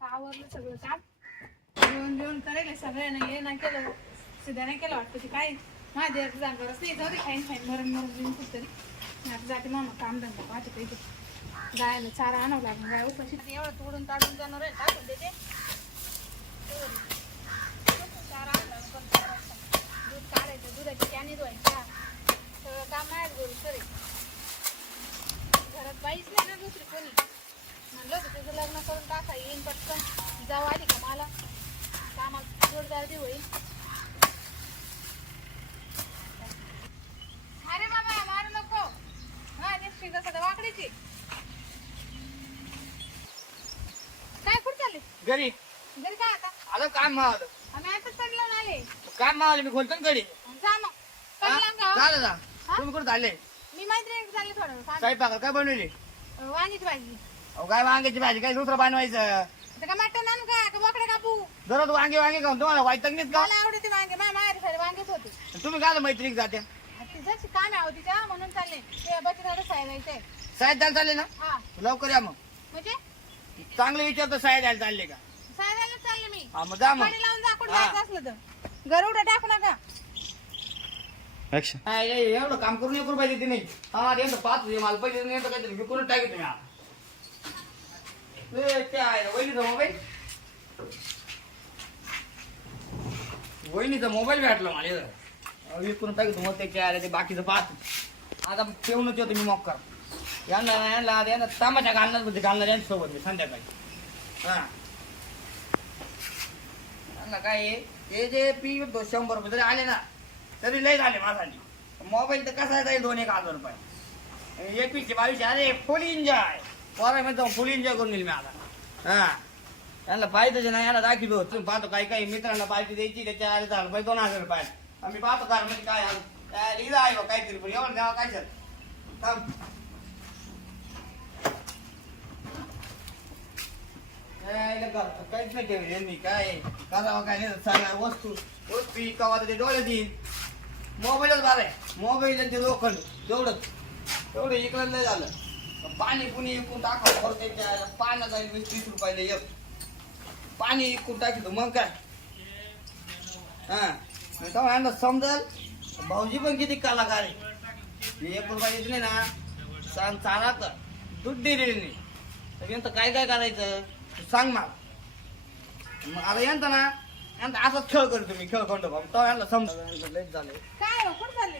आवरलं सगळं काम जेवण जेवण करायला सगळ्यांना हे नाही केलं सिद्धा नाही केलं वाटतं ते काय माझ्या जागरच नाही जाऊ दे खाईन खाईन मरण मरण देऊन खूप तरी आता जाते मामा काम धंदा पाहते पाहिजे गायला चारा आणावं लागणार गाय उपाशी एवढं तोडून ताडून जाणार आहे टाकून देते चारा आणला दूध काढायचं दुधाची कॅनी धुवायच्या सगळं काम माझ्याच गोल करेल घरात बाईच नाही ना दुसरी कोणी म्हणलं होतं त्याचं लग्न करून टाका येईन पटकन जाऊ आली का मला कामात जोरदार दे होईल अरे बाबा मारू नको हा नेसती कसं वाकडीची काय कुठे चालले घरी घरी काय आता आलं काम मावलं आम्ही आता चढलो आले काम मावलं मी खोलतो ना घरी जा मग चढला का चालेल ना तुम्ही कुठं चालले मी मैत्रिणी चालले थोडं स्वयंपाक काय बनवली वांगीची भाजी अहो काय वांग्याची भाजी काय दुसरं बनवायचं आता का मटण आणू का बोकडे कापू दररोज वांगे वांगे खाऊन तुम्हाला वाईटक नाहीत का मला आवडते वांगे माझ्या सारे वांगेच होते तुम्ही काय मैत्रिणी जात्या तिच्याची काम आहे तिच्या म्हणून चालले ते बचत साहेबायचे साहेब द्यायला चालले ना हा लवकर या मग म्हणजे चांगलं विचारतो साहेब द्यायला चालले का साहेबाला चालले मी हा मग जा मग पाणी लावून जा कुठं जायचं असलं तर घर उडं टाकू नका एवढं काम करून एक रुपये देते नाही हा यांचं पाच मला पैसे नाही तर काहीतरी विकून टाकी तुम्ही वहिनीचा मोबाईल वहिनीचा मोबाईल भेटला मला इथं. विकून टाकी मग त्याच्या ते बाकीचं पाच आता ठेवूनच येतो मी मग कर यांना तांबाच्या घालणार म्हणजे घालणार यांच्यासोबत मी संध्याकाळी हा यांना काय हे जे पी 100 रुपये जरी आले ना तरी लय झाले माझ्यासाठी मोबाईल तर कसा जाईल 2-1 हजार रुपये एकवीसशे 2200 अरे फुल एन्जॉय पोरामध्ये फुल एन्जॉय करून येईल मी आता हा त्यांना पाहिजे नाही याला दाखवतो तुम्ही पाहतो काही काही मित्रांना पाहिजे द्यायची त्याच्या आले झालं पाहिजे 2000 रुपये आम्ही पाहतो कार म्हणजे काय लिहिलं आहे बा काहीतरी पण एवढं द्यावा काय सर काहीच नाही ठेवले यांनी काय करावं काय नाही सगळ्या वस्तू कवा ते डोळे देईन मोबाईलच बार आहे मोबाईल ते लोखंड तेवढं इकडं नाही झालं पाणी पुणी इकून टाकावं परत त्याच्या पाण्यात जाईल 20-30 रुपयाला एक पाणी इकून टाकतो मग काय हा यांना समजल भाऊजी पण किती कलाकार आहे 1 रुपया येत नाही ना सांग चाला तर दूध दिलेली नाही तर यांचं काय काय करायचं सांग मग आता यांचं ना यांचा असाच खेळ करतो मी खेळ करतो तो यांना समजा लेट झाले काय हो कुठं चालले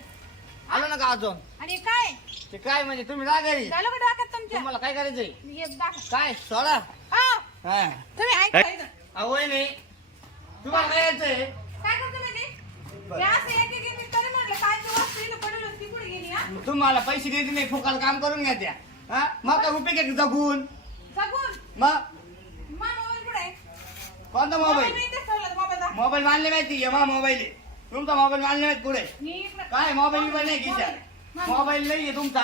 आलो ना का अजून आणि काय ते काय म्हणजे तुम्ही जा घरी झालं का डोक्यात तुमच्या तुम्हाला काय करायचंय ये दाखव. काय सोडा आ, हा तुम्ही ऐका इथं. अवय नाही तुम्हाला काय यायचंय काय करतो म्हणजे हे असं एक तरी म्हटलं काय ती वस्तू इथं पडली होती, ती कुठे गेली हा तुम्हाला पैसे देते नाही फुकाल काम करून घ्या त्या हा मग काय उपयोग आहे जगून जगून मग मोबाईल कुठे आहे कोणता मोबाईल मोबाईल मी इथेच ठेवला होता, मोबाईल दाखव. मोबाईल मानले माहिती आहे मोबाईल आहे तुमचा मोबाईल मानले माहिती पुढे मी इकडं- काय मोबाईल बिबाईल नाही खिशात मोबाईल नाहीये तुमचा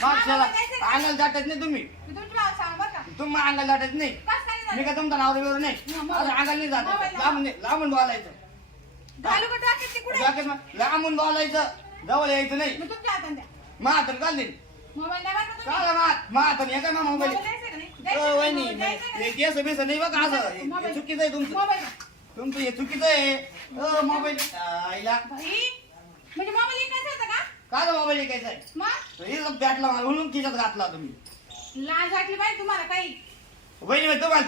मागच्याला अंगाला जाटत नाही तुम्ही मी तुमच्या नाव सांग बरं का तुम्ही अंगाला जाटत नाही कसं काय झालं? मी काय तुमचा नाव बिवर नाही अरे अंगाला नाही जात लांबून बोलायचं घालू का डोक्यात ती कुठे आहे? जाकेट मग लांबून बोलायचं जवळ यायचं नाही मी तुमच्या हातात द्या महातन काल देईन मोबाईल द्या बरं का तुम्ही. काला महातन हे काय मा मोबाईल मोबाईल द्यायचा का नाही? ओ, द्यायचा का वहिनी नाही? द्यायचा का नाही? हे केस बेस नाही बघा असं हे चुकीचं आहे तुमचं मोबाईल द्या. तुमचं हे चुकीचं आहे मोबाईल आईला बाई, म्हणजे मोबाईल विकायचा होता का काय मोबाईल विकायचा आहे मग हे बॅटला म्हणून खिशात घातला तुम्ही लाज वाटली पाहिजे तुम्हाला काही वहिनी म्हणजे तुम्हाला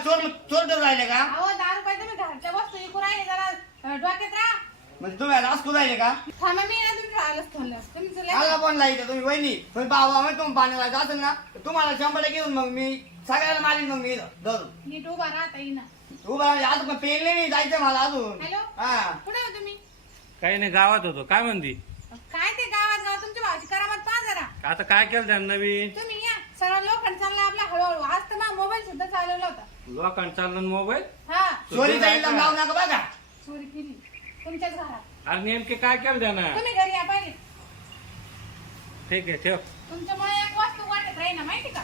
चोर तर राहिले का अहो 10 रुपये तुम्ही घरच्या वस्तू विकू राहिले जरा डोक्यात राहा म्हणजे तुम्ही रासकू राहिले का थांबा मी ना तुमच्या आलंच फोन तुमचं लय- मला पण लाईट तुम्ही वहिनी तुम्ही बाबा मग तुम्ही पाण्याला जात ना तर तुम्हाला 100 घेऊन मग मी सगळ्याला मारीन मग मी धरून नीट उभा राहता येईना उभा आज पण पेन नाही जायचं मला अजून हॅलो हा कुठे हो तुम्ही काही नाही गावात होतो काय म्हणती काय ते गावात तुमच्या भावाची करामत पहा जरा आता काय केलं त्यानं नवीन तुम्ही या सगळं लोखंड चालला आपला हळूहळू आज तर मग मोबाईल सुद्धा चालवला होता लोकांना चाललं मोबाईल हा चोरीचा इल्जाम लावू नका बघा चोरी केली तुमच्याच घरात अरे नेमके काय केलं त्यानं तुम्ही घरी या पाहिजे ठीक आहे ठेव तुमच्यामुळे एक वस्तू वाटत राही ना माहिती का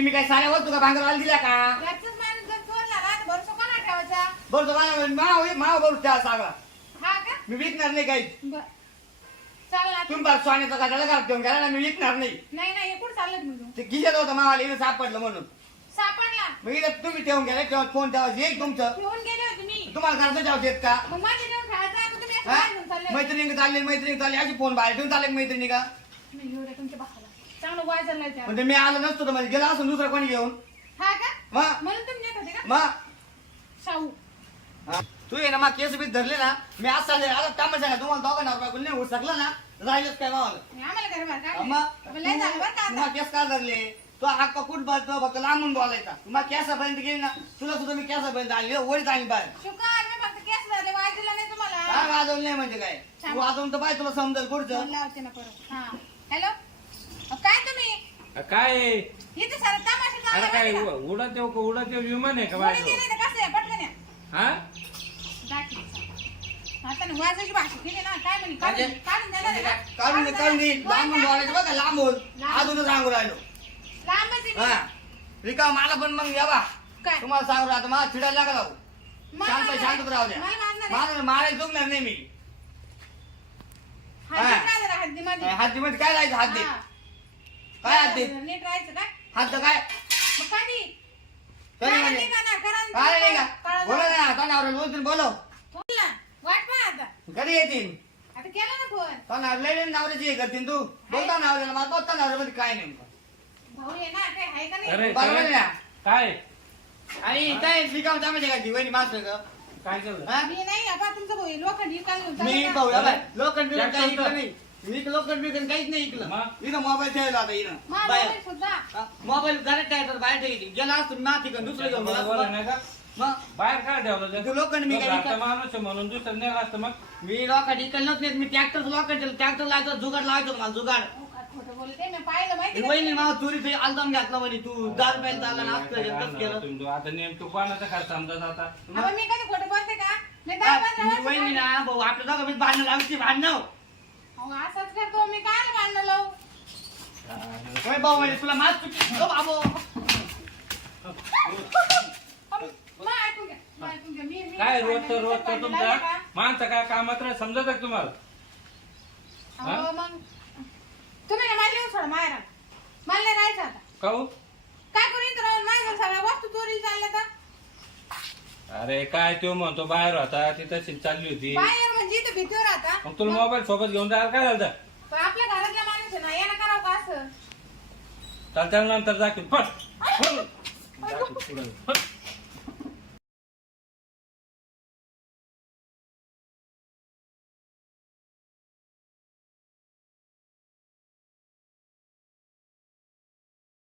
मी काय साऱ्या वस्तू का भांगरवाला दिल्या का घरचाच माणूस जर चोरला ना तर भरोसा कोणा ठेवायचा बरोबर माव बरोबर त्या सांगा हा का मी विकणार नाही काही बर चालला तुम्ही बरं सोन्याचा गटाला घालतो घ्यायला ना मी विकणार नाही नाही नाही हे कुठं चाललं तुम्ही ते खिशात होतं मावाला इथं सापडलं म्हणून सापडला. मग इथं तुम्ही ठेवून गेले तेव्हा फोन ठेवायचे एक तुमचं घेऊन गेले होते मी. तुम्हाला घरचं ठेवते का मग माझ्या घेऊन खायचं आहे, मग तुम्ही असं हा? बाहेर घेऊन चालले. मैत्रिणी चालली अशी फोन बाहेर ठेवून चालले मैत्रिणी का नाही, एवढ्या तुमच्या भावाला. चांगलं वाय चाललंय त्या. म्हणजे मी आलो नसतो तर म्हणजे गेला असं दुसरं कोणी घेऊन हा का? मग म्हणून तुम्ही येत होते का? मग शाहू. हा. तू ये ना मग केस बीस धरले ना मी आज चालले आता तामाशा का तुम्हाला दोघांना बायको नाही होऊ शकला ना राहिलंच काय मावाला आणि आम्हाला घरी बाहेर काढले. मग पण लय झालं बरं का आता. मग केस का धरले तो हक्क कुठ बसतो फक्त लांबून बोलायचा मग केसापर्यंत गेली ना तुला सुद्धा मी केसापर्यंत आली वरीच आली बाहेर शुक्र मी फक्त केस झाले, वाय दिला नाही तुम्हाला. काय वाजवलं नाही म्हणजे काय तू वाजवून तर पाहिजे तुला समजेल पुढचं फोन लावते ना परत. हा. हॅलो. काय तुम्ही काय इथे सारं तमाशा अरे चालला काय माहिती का? उडत विमान आहे का कोणी बाहेर दिले तर कसं आहे? पटकन या. हा दाखव. आता ना वाजायची भाषा केली ना काय म्हणे म्हणजे? काढून देणार आहे का? काढून दे लांबून बोलायचं बघा लांबून अजूनच सांगू राहिलो लांबच आहे मी. हा रिका मला पण मग या बा काय? तुम्हाला सांगू आता मला चिडायला लागला हो. मला शांत मारणार शांत आहे. राहू द्या मला मारणार आहे. मला मारायला चुकणार नाही मी हात काय जरा हद्दीमध्ये. हद्दीमध्ये काय राहायचं हद्दी हा. काय हद्दी नीट राहायचं काय? हद्द काय मग कधी? तरी काळा म्हणजे निघा ना, करा ना. काय नाही का काळा बोला जाऊ. ना आता नवरा बोलतील बोलव बोल ना. वाट पहा आता. कधी येतील आता केला ना फोन. तो नवऱ्याला नवऱ्याची हे करतील तू बोलता नवऱ्याला मला बोलता नवऱ्यामध्ये काय नेमकं भाऊ ये ना काय आहे का नाही? अरे बरोबर आहे ना काय आणि काय रिकाम जमायचे का जीवनी मास्टर का काय चाललं हा? मी नाही आता तुमचं भाऊ लोखंडी विकायला घेऊन मी चालला भाऊ का? या बाय लोखंड बिकंड काय काही इकलं चालतं? नाही मी लोखंड बिकंड काहीच नाही इकलं मग? इथं मोबाईल ठेवला आता इथं माझा बाहेर मोबाईल सुद्धा. मोबाईल घरात ठेवायचा बाहेर ठेवायची गेला असतो माती का दुसरं घेऊन गेला बरोबर आहे असतो. नाही का मग बाहेर काय ठेवलं तू लोखंड मी काय घरचा विकत- माणूस आहे म्हणून दुसरं नेला असतं मग मी लोखंड इकडलंच नाही मी ट्रॅक्टर लोखंड ट्रॅक्टर लावायचं जुगाड लावायचं मला जुगाड हो का, खोटं बोलते मी पाहिलं माहिती का? वहिनी मला चोरी आलदम घातला म्हणे तू 10 रुपयाला चालला ना असतं कसं केलं तुम्ही आता नेमकं कोणाचा खर्च समजत आता अहो, मी कधी खोटं बोलते का? मी 10-15 वर्ष वहिनी झाली. ना भाऊ आपल्या दोघं मी भांडणं लावची भांडणं अहो, असंच करतो मी काय भांडण लावू? होय भाऊ म्हणे तुला मास चुकी ओ बाबो मग ऐकून घ्या, मग ऐकून घ्या. मी काय भांडण रोजचं लावलं तुमचा का? माणसं काय कामात राह समजत का तुम्हाला अहो, मग तुम्ही ना मला येऊन सोडा मायरा मला नाही राहायचं आता. काऊ काय करू इथं राहून माझ्या सगळ्या वस्तू चोरीला चालल्या का? अरे काय तो म्हणतो बाहेर होता ती तशी चालली होती बाहेर म्हणजे इथं भीतीवर राहता. मग तुला मोबाईल सोबत घेऊन जायला काय झालं पण आपल्या घरातला माणूस आहे ना यानं करावं का असं? चालत्या नंतर जाकील फट अयो. फट